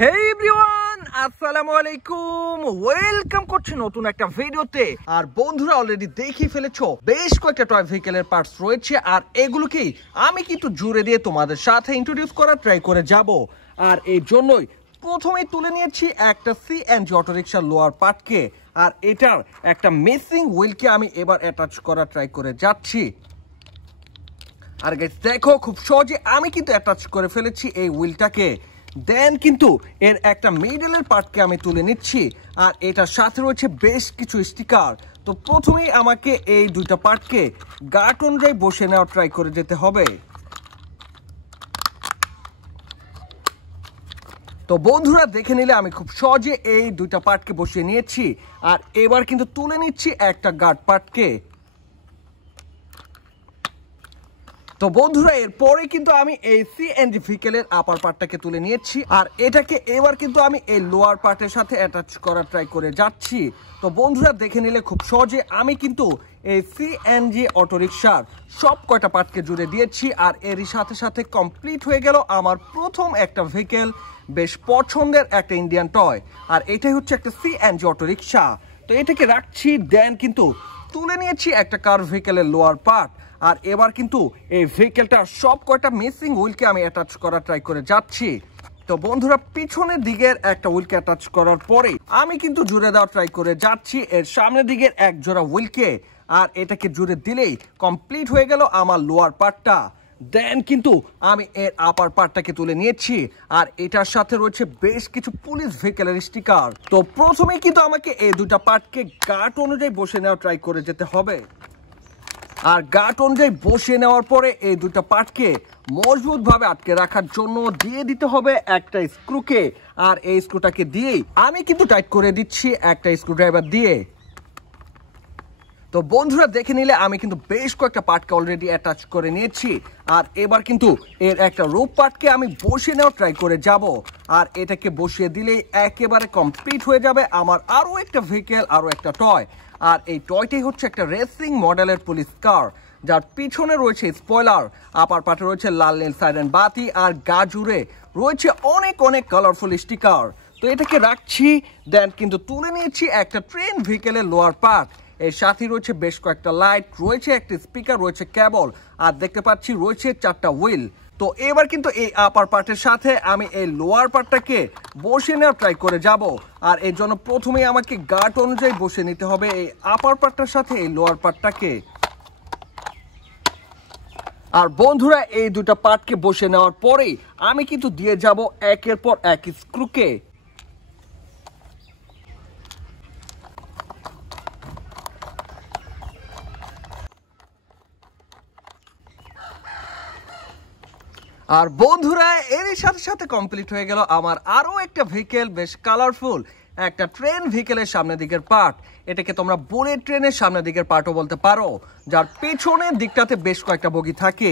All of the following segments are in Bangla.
হে এভরিওয়ান, আসসালামু আলাইকুম। ওয়েলকাম করছি নতুন একটা ভিডিওতে। আর বন্ধুরা অলরেডি দেখে ফেলেছো বেশ কয়েকটা টয় ভেহিকেলের পার্টস রয়েছে, আর এগুলোকেই আমি কিন্তু জুড়ে দিয়ে তোমাদের সাথে ইন্ট্রোডিউস করার ট্রাই করে যাব। আর এই জন্যই প্রথমেই তুলে নিয়েছি একটা সিএনজি অটোরিকশার লোয়ার পার্টকে, আর এটার একটা মিসিং হুইলকে আমি এবার অ্যাটাচ করার ট্রাই করে যাচ্ছি। আর গাইস দেখো, খুব সহজে আমি কিন্তু অ্যাটাচ করে ফেলেছি এই হুইলটাকে। দেন কিন্তু এর একটা মিডলের পার্টকে আমি তুলে নিচ্ছি, আর এটার সাথে রয়েছে বেশ কিছু স্টিকার। তো প্রথমেই আমাকে এই দুইটা পার্টকে গার্ড অনুযায়ী বসে নেওয়ার ট্রাই করে যেতে হবে। তো বন্ধুরা দেখে নিলে আমি খুব সহজে এই দুইটা পার্টকে বসিয়ে নিয়েছি, আর এবার কিন্তু তুলে নিচ্ছি একটা গার্ড পার্টকে। তো বন্ধুরা এরপরে কিন্তু আমি এই সিএনজি ভেহিকেলের আপার পার্টটাকে তুলে নিয়েছি, আর এটাকে এবার কিন্তু আমি এই লোয়ার পার্টের সাথে অ্যাটাচ করার ট্রাই করে যাচ্ছি। তো বন্ধুরা দেখে নিলে খুব সহজে আমি কিন্তু এই সিএনজি অটোরিকশার সব কয়টা পার্টকে জুড়ে দিয়েছি, আর এরই সাথে সাথে কমপ্লিট হয়ে গেল আমার প্রথম একটা ভেহিকেল, বেশ পছন্দের একটা ইন্ডিয়ান টয়। আর এটাই হচ্ছে একটা সিএনজি অটোরিকশা। তো এটাকে রাখছি, দেন কিন্তু তুলে নিয়েছি একটা কার ভেহিকেলের লোয়ার পার্ট, আর এবার কিন্তু এই ভেহিকেলটার সব কয়টা মিসিং হুইলকে আমি অ্যাটাচ করার ট্রাই করে যাচ্ছি। তো বন্ধুরা পিছনের দিকের একটা হুইলকে অ্যাটাচ করার পরে আমি কিন্তু জুড়ে দেওয়ার ট্রাই করে যাচ্ছি এর সামনের দিকের এক জোড়া হুইলকে, আর এটাকে জুড়ে দিলেই কমপ্লিট হয়ে গেল আমার লোয়ার পার্টটা। দেন কিন্তু আমি এর আপার পার্টটাকে তুলে নিয়েছি, আর এটার সাথে রয়েছে বেশ কিছু পুলিশ ভেহিকেলের স্টিকার। তো প্রথমেই কিন্তু আমাকে এই দুটা পার্টকে গার্ড অনুযায়ী বসে নেওয়ার ট্রাই করে যেতে হবে। আর গার্ড অনুযায়ী বসিয়ে নেওয়ার পরে এই দুটো পার্টকে মজবুত ভাবে আটকে রাখার জন্য দিয়ে দিতে হবে একটা স্ক্রুকে, আর এই স্ক্রুটাকে দিয়েই আমি কিন্তু টাইট করে দিচ্ছি একটা স্ক্রুড্রাইভার দিয়ে। তো বন্ধুরা দেখে নিলে আমি কিন্তু বেশ কয়েকটা পার্টকে অলরেডি অ্যাটাচ করে নিয়েছি, আর এবার কিন্তু এর একটা রুপ পার্টকে আমি বসিয়ে নেওয়ার ট্রাই করে যাব। আর এটাকে বসিয়ে দিলেই একেবারে কমপ্লিট হয়ে যাবে আমার আরও একটা ভেহিকেল, আরও একটা টয়। আর এই টয়টাই হচ্ছে একটা রেসিং মডেলের পুলিশ কার, যার পিছনে রয়েছে স্পয়লার, আপার পার্টে রয়েছে লাল নীল সাইরেন বাতি, আর গা জুড়ে রয়েছে অনেক অনেক কালারফুল স্টিকার। তো এটাকে রাখছি, দেন কিন্তু তুলে নিয়েছি একটা ট্রেন ভেহিকেলের লোয়ার পার্ট। এর সাথে রয়েছে বেশ কয়েকটা লাইট, রয়েছে একটা স্পিকার, রয়েছে কেবল, আর দেখতে পাচ্ছি রয়েছে চারটা হুইল। তো এবার কিন্তু এই আপার পার্টের সাথে আমি এই লোয়ার পার্টটাকে বসে নেওয়ার ট্রাই করে যাব। আর এর জন্য প্রথমেই আমাকে গার্ড অনুযায়ী বসে নিতে হবে এই আপার পার্টটার সাথে এই লোয়ার পার্টটাকে। আর বন্ধুরা এই দুটা পার্টকে বসে নেওয়ার পরেই আমি কিন্তু দিয়ে যাব একের পর এক স্ক্রুকে। আর বন্ধুরা এরই সাথে সাথে কমপ্লিট হয়ে গেল আমার আরো একটা ভেহিকেল, বেশ কালারফুল একটা ট্রেন ভেহিকেলের সামনের দিকের পার্ট। এটাকে তোমরা বুলেট ট্রেনের সামনের দিকের পার্টও বলতে পারো, যার পেছনের দিকটাতে বেশ কয়েকটা বগি থাকে।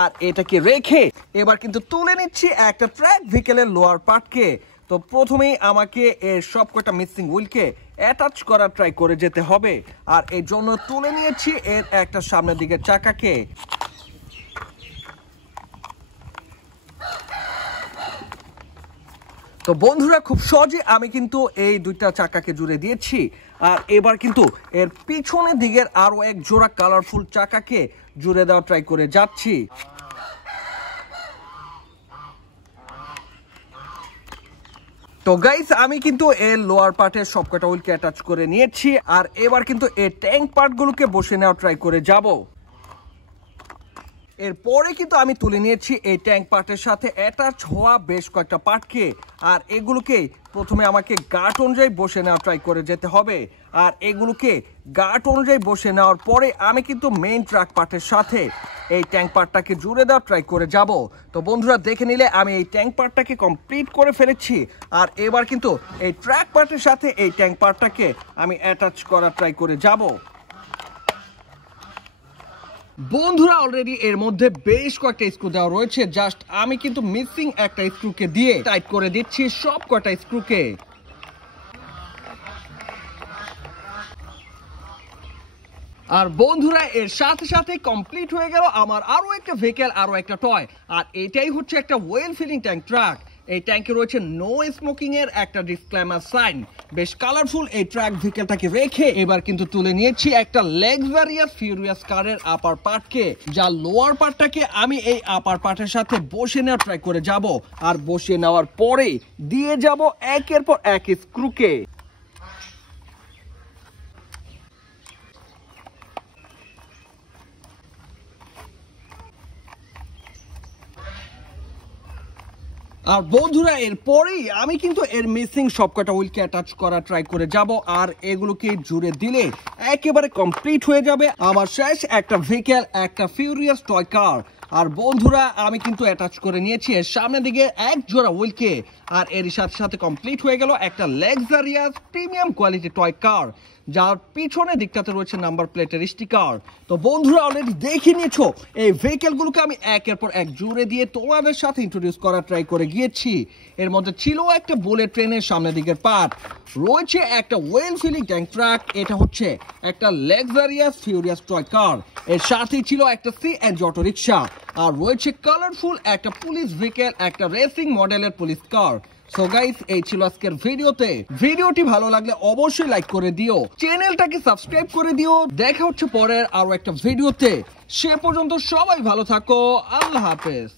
আর এটাকে রেখে এবার কিন্তু তুলে নিচ্ছি একটা ট্র্যাক ভেহিকেলের লোয়ার পার্টকে। তো প্রথমেই আমাকে এর সব কয়টা মিসিং হুইলকে অ্যাটাচ করার ট্রাই করে যেতে হবে, আর এর জন্য তুলে নিয়েছি এর একটা সামনের দিকের চাকাকে। তো বন্ধুরা খুব সহজে আমি কিন্তু এই দুইটা চাকাকে জুড়ে দিয়েছি, আর এবার কিন্তু এর পিছনের দিকের আরো এক জোড়া কালারফুল চাকাকে জুড়ে দেওয়ার ট্রাই করে যাচ্ছি। তো গাইস আমি কিন্তু এর লোয়ার পার্টের সবকটা হুইলকে অ্যাটাচ করে নিয়েছি, আর এবার কিন্তু এর ট্যাঙ্ক পার্টগুলোকে বসে নেওয়ার ট্রাই করে যাব। এরপরে কিন্তু আমি তুলে নিয়েছি এই ট্যাঙ্ক পার্টের সাথে অ্যাটাচ হওয়া বেশ কয়েকটা পার্টকে, আর এগুলোকে প্রথমে আমাকে গার্ড অনুযায়ী বসে নেওয়ার ট্রাই করে যেতে হবে। আর এগুলোকে গার্ড অনুযায়ী বসে নেওয়ার পরে আমি কিন্তু মেইন ট্রাক পার্টের সাথে এই ট্যাঙ্ক পার্টটাকে জুড়ে দেওয়ার ট্রাই করে যাব। তো বন্ধুরা দেখে নিলে আমি এই ট্যাঙ্ক পার্টটাকে কমপ্লিট করে ফেলেছি, আর এবার কিন্তু এই ট্রাক পার্টের সাথে এই ট্যাঙ্ক পার্টটাকে আমি অ্যাটাচ করার ট্রাই করে যাব। বন্ধুরা অলরেডি এর মধ্যে বেশ কয়েকটা স্ক্রু দেওয়া রয়েছে, জাস্ট আমি কিন্তু মিসিং একটা স্ক্রুকে দিয়ে টাইট করে দিচ্ছি সব কয়টা স্ক্রুকে। আর বন্ধুরা এর সাথে সাথে কমপ্লিট হয়ে গেল আমার আরো একটা ভেহিকেল, আরো একটা টয়। আর এটাই হচ্ছে একটা ওয়েল ফিলিং ট্যাঙ্ক ট্রাক, এই ট্যাঙ্কে রয়েছে নো স্মোকিং এর একটা ডিসক্লেমার সাইন। বেশ কালারফুল এই ট্রাক ভেহিকেলটাকে রেখে এবার কিন্তু তুলে নিয়েছি একটা লাক্সারিয়াস ফিউরিয়াস কারের আপার পার্টকে, যা লোয়ার পার্টটাকে আমি এই আপার পার্টের সাথে বসে নেওয়ার ট্রাই করে যাব। আর বসিয়ে নেওয়ার পরে দিয়ে যাব একের পর এক স্ক্রুকে। আর বন্ধুরা এরপরেই আমি কিন্তু এর মিসিং সবকটা হুইলকে অ্যাটাচ করা ট্রাই করে যাব, আর এগুলোকে জুড়ে দিলে একেবারে কমপ্লিট হয়ে যাবে আমার শেষ একটা ভেহিকেল, একটা ফিউরিয়াস টয় কার। আর বন্ধুরা আমি কিন্তু অ্যাটাচ করে নিয়েছি এর সামনের দিকে এক জোড়া হুইলকে, আর এর সাথে সাথে কমপ্লিট হয়ে গেল একটা luxurious premium quality toy car, যার পিছনের দিকটাতে রয়েছে নাম্বার প্লেটের স্টিকার। তো বন্ধুরা অলরেডি দেখে নিয়েছো এই ভেহিকেলগুলোকে আমি একের পর এক জুড়ে দিয়ে তোমাদের সাথে ইন্ট্রোডিউস করার ট্রাই করে গিয়েছি। এর মধ্যে ছিল একটা বুলেট ট্রেনের সামনের দিকের পার্ট, রয়েছে একটা ওয়েল ফিলিং ট্যাঙ্ক ট্রাক, এটা হচ্ছে একটা লাক্সারিয়াস ফিউরিয়াস টয় কার, এর সাথেই ছিল একটা সিএনজি অটো রিক্সা, আর রয়েছে কালারফুল একটা পুলিশ ভেহিকেল, একটা রেসিং মডেলের পুলিশ কার। সো গাইস এই ছিল আজকের ভিডিওতে। ভিডিওটি ভালো লাগলে অবশ্যই লাইক করে দিও, চ্যানেলটাকে সাবস্ক্রাইব করে দিও। দেখা হচ্ছে পরের আরো একটা ভিডিওতে, সে পর্যন্ত সবাই ভালো থাকো, আল্লাহ হাফেজ।